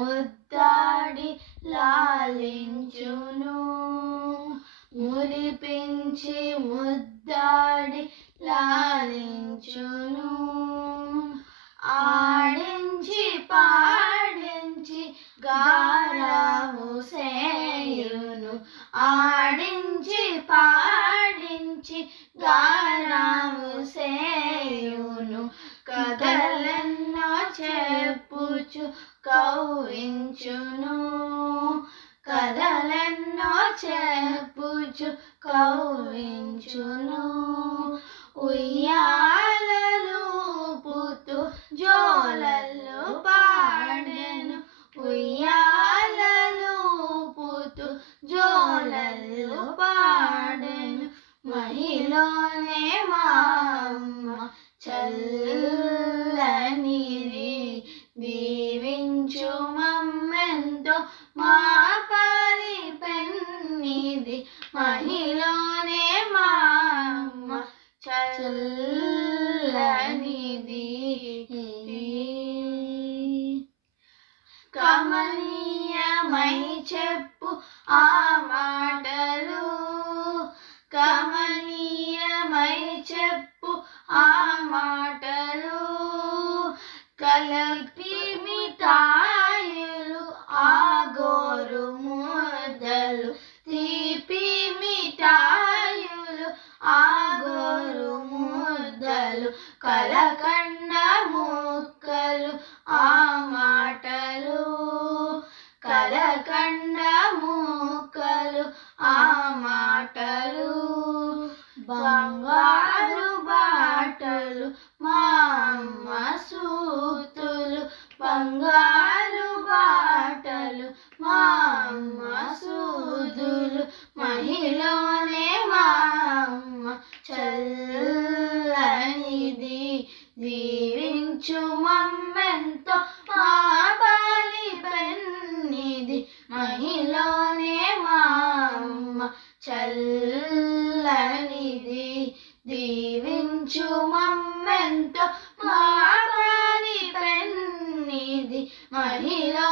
ముద్దాడి లాలించును మురిపించి ముద్దాడి లాలించును ఆడించి పాడించి గారాము సేయును ఆడించి పాడించి గారాము సేయును కథలెన్నో చెప్పుచు కౌవించును కథలెన్నో చెప్పుచు కౌవించును ఉయ్యాలలూపుతూ జోలలు పాడెను ఉయ్యాలలూపుతూ జోలలు పాడెను మహిలోనే మా అమ్మ చల్లని దీవించు మమ్మెంతో మా పాలి పెన్నిది మహిలోనే మా అమ్మ చల్లనిది కమనీయమై చెప్పు ఆ మాటలు కమనీయమై చెప్పు ఆ మాటలు కలపి మిఠాయిలు ఆ గోరు ముద్దలు తీపి మిఠాయిలు ఆ గోరు ముద్దలు కలకండ ముక్కలు ఆ మాటలు కలకండ ముక్కలు ఆ మాటలు బంగారు బాటలు మా అమ్మ సూతులు బంగారు బాటలు మా అమ్మ సూదులు మహిలోనే మా అమ్మ చల్లనిది దీవించు మమ్మెంతో మా బాలి పెన్నిది మహిలోనే మా అమ్మ చల్లనిది దీవించు మమ్మెంతో మా బాలి పెన్నిది మహిలో